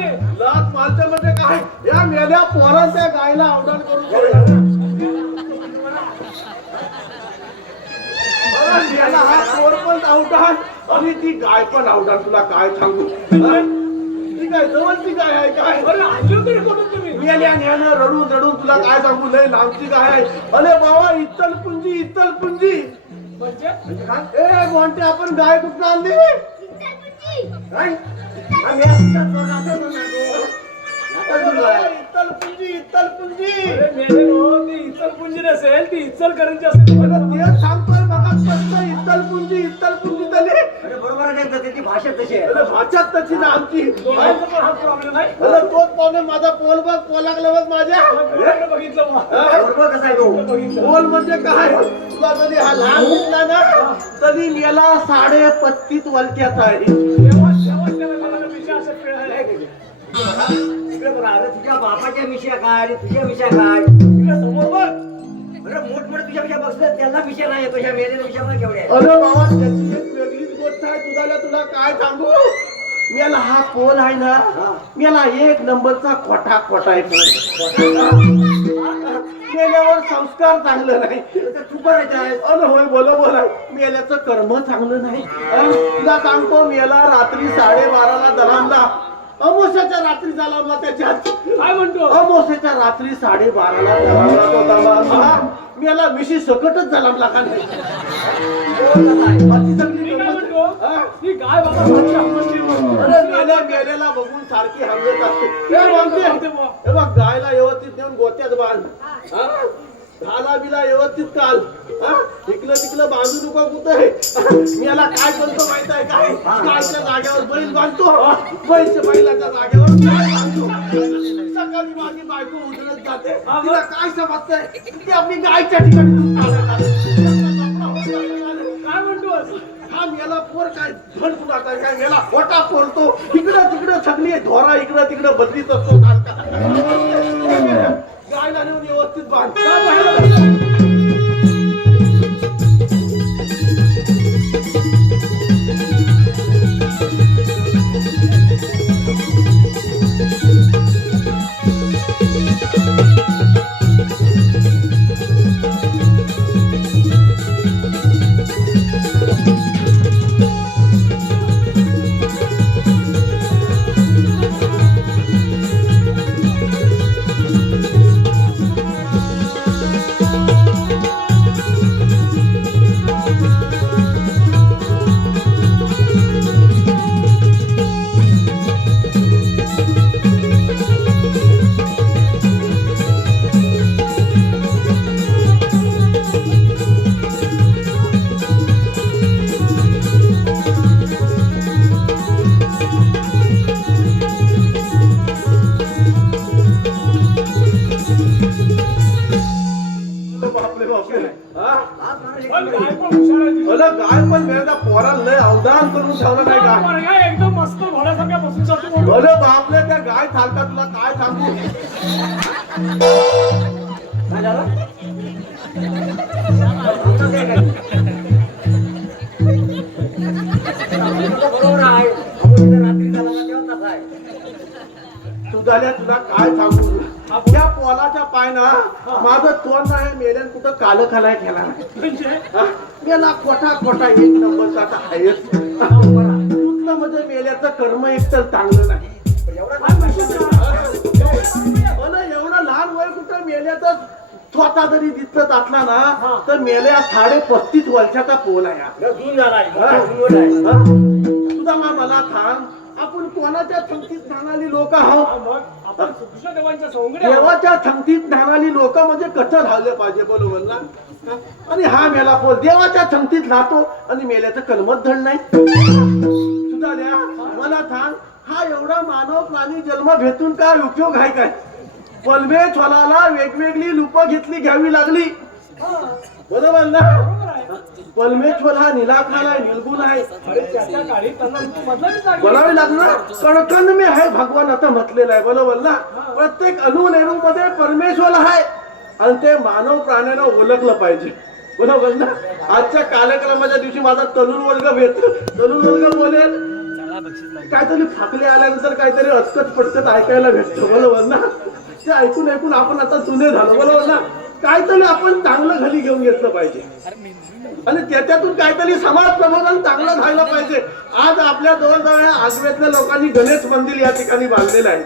लात मारते म्हणजे काय या मेल्या पोरांच्या गायला आवडण करून मेला हा पोर पण आवडान आणि ती गाय पण आवडान. तुला काय सांगू ती काय जवळची गाय आहे काय मेल्या न्यानं रडून रडून तुला काय सांगू लय लांबची गाय आहे. अरे बाबा इत्तलपुंजी इत्तलपुंजी ए म्हणते आपण गाय कुठं आणली इत्तलपुंजी इत्तलपुंजी इचलपुंजी नसेल ती इचलकरंजी असेल. तेच सांगतोय मगाच इत्तलपुंजी इत्तलपुंजी झाली. अरे बरोबर आहे त्याची भाषा तशी आहे. अरे भाषाच तशी ना आमची. हा प्रॉब्लेम आहे. अरे तोच पाहुणे माझा पोल बघ पोलागला बघ माझ्या. बघितलं बरोबर कसं आहे तो पोल म्हणजे काय तुला कधी हा लहान दिसला ना तरी मेला 35.5 वर्षाचा आहे. अरे तुझ्या बापाच्या मिशा काय आणि तुझ्या मिशा काय समोर बघ. अरे मोठमोठे तुझ्या मिशा बसतात त्यांना मिशा नाही तुझ्या मेलेल्या मिशा पण केवढ्या. अरे बाबा त्याची एक वेगळीच गोष्ट आहे. तुला काय सांगू मेला हा पोल आहे ना मेला 1 नंबरचा खोटा खोटा आहे. मेल्यावर संस्कार चांगलं नाही. तू करायचं आहे. अरे होय बोला मेल्याचं कर्म चांगलं नाही. तुला सांगतो मेला रात्री 12:30ला दलामला अमोशाच्या रात्री दलामला त्याच्यात काय म्हणतो अमोशाच्या रात्री 12:30ला दलामला तो दलामला मेला मिशी सकटच दलामला का नाही. अति चांगली मी काय गंमत. म्हणतो हा? ही गाय बाबा सारखी हमशी अरे मेल्याला बघून सारखी हवेत असते. हे बघ गायला व्यवस्थित नेऊन गोत्यात बांध. झाला बिला व्यवस्थित काल इकडं तिकडं बांधू नको कुठे. मी याला काय करतो माहित आहे काय गायच्या जागेवर बैल बांधतो बैलाच्या जागेवर गाय बांधतो. सकाळी माझी बायको उतरत जाते तिला काय समजतंय ती आपली गायच्या ठिकाणी दूध काढत काय म्हणतो हा मेला पोर काय धड तुला काय मेला खोटा पोरतो इकडं तिकडं सगळी धोरा इकडं तिकडं बदलीत असतो. गायला नेऊन व्यवस्थित बांध. गाय पण मेळता पोराला लय अवधान करून ठेवलं नाही का एकदम मस्त घोड्यासारख्या बसून जातो. अरे बापले त्या गाय चालतात तुला काय सांगू. काय झालं? बरोबर आहे. रात्री झाला तेव्हा तसा आहे. तुला काय सांगू त्या पोलाच्या पायना माझं तोंड आहे मेल्यान कुठं काल खालाय केला मेला खोटा 1 नंबरचा आहेच. कुठलं म्हणजे मेल्याचं कर्म एक तर चांगलं नाही. एवढं लहान वय कुठं मेल्याचं स्वतः जरी दिसत असला ना तर मेल्या 35 वर्षाचा पोल आहे. तुझा मला सांग आपण कोणाच्या संगतीत ठाणाली लोक आहोत. देवाच्या संगतीत ठाणाली लोक म्हणजे कसं राहिले पाहिजे बरोबर ना. आणि हा मेला पोल देवाच्या संगतीत राहतो आणि मेल्याचं कलमत धड नाही. सुद्धा मला सांग हा एवढा मानव प्राणी जन्म भेटून काय उपयोग आहे काय. पलमेश्वराला वेगवेगळी रूप घ्यावी लागली बरोबर ना. पलमेश्वर हा निराकार आहे निर्गुण आहे. बोलावी लागणार कणकण मी आहे भगवान आता म्हटलेलं आहे बरोबर ना. प्रत्येक अणुरेणू मध्ये परमेश्वर आहे आणि ते मानव प्राण्याला ओळखलं पाहिजे बरोबर ना. आजच्या कार्यक्रमाच्या दिवशी माझा तरुण वर्ग भेटतो. तरुण वर्ग बोलेल काहीतरी फाकले आल्यानंतर काहीतरी अचकत पटकत ऐकायला भेटतो बरोबर ना. ते ऐकून ऐकून आपण आता जुने झालो बरोबर ना. काहीतरी आपण चांगलं घरी घेऊन घेतलं पाहिजे आणि त्याच्यातून काहीतरी समाज प्रबोधन चांगलं झालं पाहिजे. आज आपल्या जवळजवळ या आजवेतल्या लोकांनी गणेश मंदिर या ठिकाणी बांधलेलं आहे.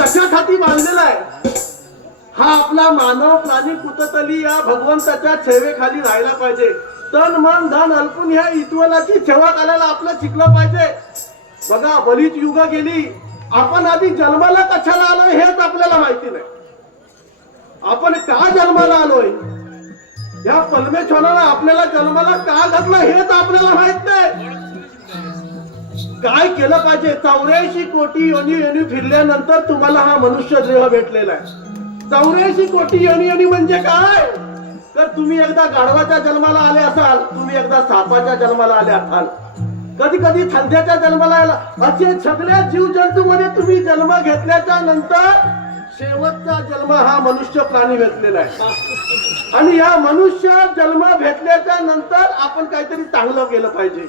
कशासाठी बांधलेलं आहे? हा आपला मानव प्राणी कुठंतरी या भगवंताच्या सेवेखाली राहायला पाहिजे. तन मन धन अर्पून ह्या इत्वलाची सेवा करायला आपलं शिकलं पाहिजे. बघा बरीच युग गेली. आपण आधी जन्माला कशाला आलोय हेच आपल्याला माहिती नाही. आपण का जन्माला आलोय या परमेश्वरानं आपल्याला जन्माला का घातलं हेच आपल्याला माहित नाही. काय केलं पाहिजे? 84 कोटी योनी फिरल्यानंतर तुम्हाला हा मनुष्य देह भेटलेला आहे. 84 कोटी योनी म्हणजे काय? तर तुम्ही एकदा गाढवाच्या जन्माला आले असाल, तुम्ही एकदा सापाच्या जन्माला आले असाल, कधी कधी थंड्याच्या जन्माला आला. असे सगळ्या जीव जंतू मध्ये तुम्ही जन्म घेतल्याच्या नंतर शेवटचा जन्म हा मनुष्य प्राणी घेतलेला आहे. आणि या मनुष्य जन्म घेतल्याच्या नंतर आपण काहीतरी चांगलं केलं पाहिजे.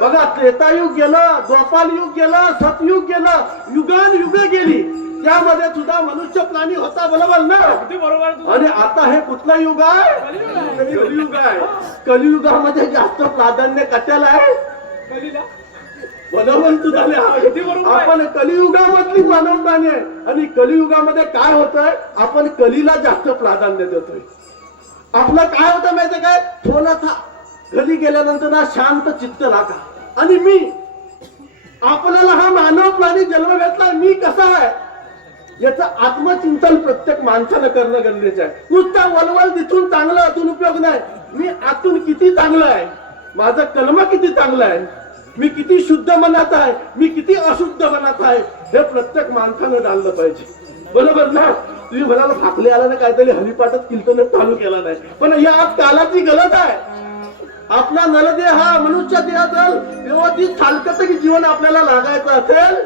बघा त्रेतायुग गेलं, द्वापार युग गेलं, सतयुग गेलं, युगान गेली. त्यामध्ये सुद्धा मनुष्य प्राणी होता बरोबर ना. आणि आता हे कुठलं युग आहे? कलियुग आहे. कलियुगामध्ये जास्त प्राधान्य कशाला आहे? बरोबर तुझा आपण कलियुगामधली मानव प्राणी आहे. आणि कलियुगामध्ये काय होतंय? आपण कलीला जास्त प्राधान्य देतोय. आपलं काय होतं माहितीये काय? थोडासा घरी गेल्यानंतर ना शांत चित्त राखा. आणि मी आपल्याला हा मानव प्राणी जन्म घेतला, मी कसा आहे याचं आत्मचिंतन प्रत्येक माणसानं करणं गरजेचं आहे. नुसता वलवल दिसून चांगलं असून उपयोग नाही. मी आतून किती चांगलं आहे, माझं कर्म किती चांगलं आहे, मी किती शुद्ध मनात आहे, मी किती अशुद्ध मनात आहे, हे प्रत्येक माणसानं जाणलं पाहिजे बरोबर ना. तुम्ही म्हणाला फाकले आला ना काहीतरी हरिपाठात कीर्तन चालू केला नाही, पण या कालाची गरज आहे. आपला नरदेह हा मनुष्य देहाचं व्यवस्थित चालकतरी जीवन आपल्याला लागायचं असेल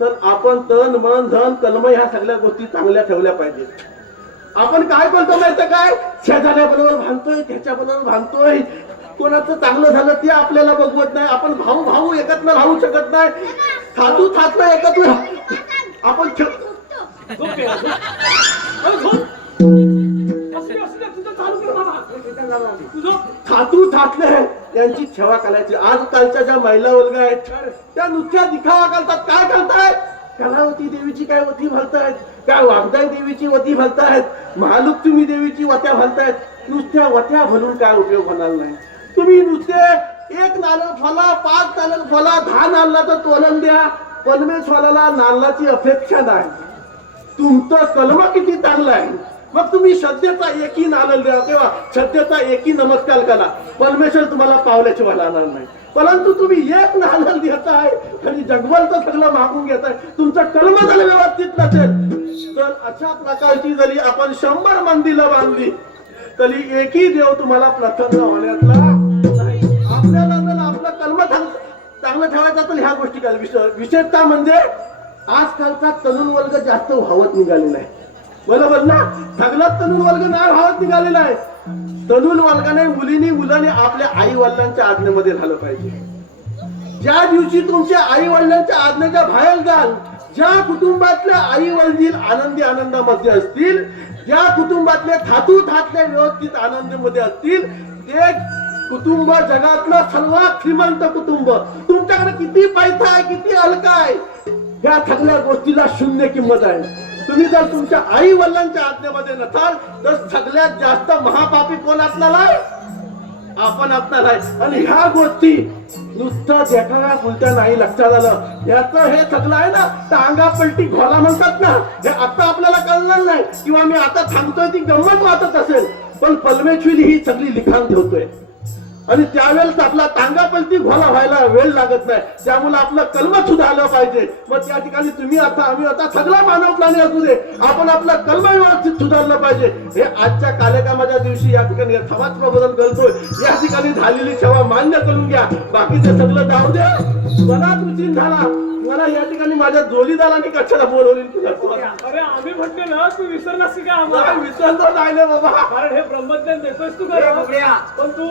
तर आपण तन मन धन कर्म ह्या सगळ्या गोष्टी चांगल्या ठेवल्या पाहिजेत. आपण काय बोलतो माहिती काय? शेजाऱ्याबरोबर भांडतोय, त्याच्याबरोबर भांडतोय, कोणाचं चांगलं झालं ते आपल्याला बघवत नाही. आपण भाऊ भाऊ एकत्र राहू शकत नाही. थातू थातला एकत्र आपण थातू थातले यांची सेवा करायची. आजकालच्या ज्या महिला वर्ग आहेत त्या नुसत्या दिखावा करतात. काय करतायत? कलावती देवीची काय वती घालतायत, काय वाघदाई देवीची वती घालतायत, महालक्ष्मी देवीची वत्या घालतायत. नुसत्या वत्या भरून काय उपयोग होणार नाही. तुम्ही नुसते 1 नारळ फला, 5 नारळ फला, 10 नारळाचं तोरण द्या. परमेश्वराला नारळाची अपेक्षा नाही. तुमचं कर्म किती चांगलं आहे मग तुम्ही श्रद्धेचा एकही नारळ द्या, तेव्हा श्रद्धेचा एकही नमस्कार करा. परमेश्वर तुम्हाला पावल्याचे वाढणार नाही. परंतु तुम्ही 1 नारळ देताय आणि जगभरचं सगळं मागून घेताय, तुमचं कर्म जर व्यवस्थित नसेल तर अशा प्रकारची जरी आपण 100 मंदिरं बांधली तरी एकही देव तुम्हाला प्रसन्न होण्यातला नाही. आपल्याला जर आपलं कर्म चांगलं ठेवायचं तर ह्या गोष्टी काय विशेषतः म्हणजे आजकालचा तरुण वर्ग जास्त व्हावत निघालेला आहे बरोबर ना. सगळ्यात तरुण वर्ग नाही व्हावत निघालेला आहे. तरुण वर्गाने मुलांनी आपल्या आई वडिलांच्या आज्ञेमध्ये झालं पाहिजे. ज्या दिवशी तुमच्या आई वडिलांच्या आज्ञेच्या बाहेर जाल, ज्या कुटुंबातले आई वडील आनंदामध्ये असतील, ज्या कुटुंबातले थातू थातले व्यवस्थित आनंदामध्ये असतील, ते कुटुंब जगातलं सर्वात श्रीमंत कुटुंब. तुमच्याकडे किती पैसा आहे, किती हलका आहे, या सगळ्या गोष्टीला शून्य किंमत आहे. तुम्ही जर तुमच्या आई वडिलांच्या आज्ञेमध्ये नसाल तर सगळ्यात जास्त महापापी कोण असणार आहे? आपण असणार आहे. आणि ह्या गोष्टी नुसतं देखाव्या फुलत्या नाही लक्षात आलं. याचं हे सगळं आहे ना टांगा पलटी घोला म्हणतात ना, हे आता आपल्याला कळणार नाही किंवा मी आता थांबतोय ती गंमत वाटत असेल, पण परमेश्वरी ही सगळी लिखाण ठेवतोय आणि त्यावेळेस आपला टांगा पलटी घोला व्हायला वेळ लागत नाही. त्यामुळे आपलं कर्म सुधारलं पाहिजे. मग त्या ठिकाणी तुम्ही आता आम्ही आता सगळा मानव प्राणी असू दे, आपण आपलं कर्म व्यवस्थित सुधारलं पाहिजे. हे आजच्या कार्यक्रमाच्या दिवशी या ठिकाणी समाज प्रबोधन करतोय, या ठिकाणी झालेली सेवा मान्य करून घ्या. बाकीचे सगळं जाऊ द्या. मला तुझी झाला, मला या ठिकाणी माझ्या जोडीदारांनी कशाला बोलवली तुला? अरे आम्ही म्हणतो ना, तू विसरलास की काय? विसरतो नाही ना बाबा, कारण हे ब्रह्मज्ञान देतोस तू खरं, पण तू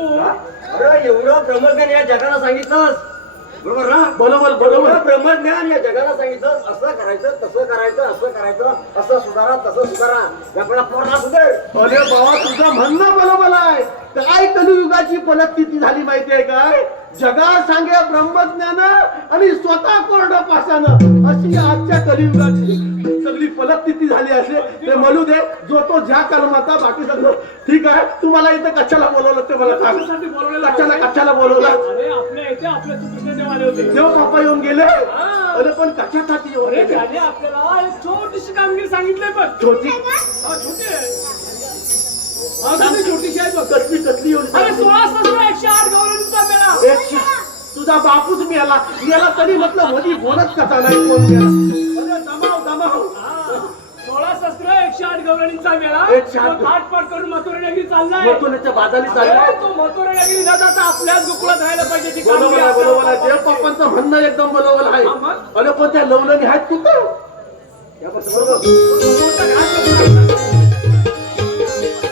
अरे एवढं ब्रह्मज्ञान या जगाला सांगितलंस बरोबर ना? बरोबर बरोबर ब्रह्मज्ञान या जगाला सांगितलं असं करायचं तसं करायचं असं करायचं असं सुधारा तसं सुधारा आपल्याला पोरला सुधार. अरे बाबा तुझं म्हणणं बरोबर आहे. काय कलियुगाची परिस्थिती झाली माहितीये काय? जगात सांगे ब्रह्मज्ञान आणि स्वतः कोरडं पाषाणं अशी आजच्या कलियुगाची सगळी परिस्थिती झाली असे. ते म्हणू दे जो तो ज्या कर्माचा बाकी सगळं ठीक आहे. तुम्हाला इथं कशाला बोलवलं ते मला सांग. कशासाठी बोलवलेलं कशाला आहे? कशाला बोलवलं? अरे आपल्या इथे आपले कृष्णदेव आले होते. देव बाप्पा येऊन गेले. अरे पण कशासाठी येऊन अरे गेले? त्याने आपल्याला एक छोटीशी कामगिरी सांगितली पण छोटी हा छोटी आहे. हा तुम्ही छोटीशी आहे बघ. कसली कसली येऊन अरे 16 सहस्र 108 गौरवचा मेळा. तुझा बापूच मेला तरी म्हटलं मोदी बोलत कसा नाही कोण मेला. अरे दमाव दमाव 16 सहस्र 108 गौरणींचा मेळा 108. थाटपाट करून मथुरा नगरी चाललाय. मथुरेच्या बाजारी चाललाय. अरे, तो मथुरा नगरी न जाता आपल्याच गोकुळात राहायला पाहिजे. ती बरोबर कामगिरी आहे बरोबर आहे. आपल्याला देव बाप्पांचं म्हणणं एकदम बरोबर आहे. हा, मग? अरे पण त्या लवलनी आहेत कुठं? या बरोबर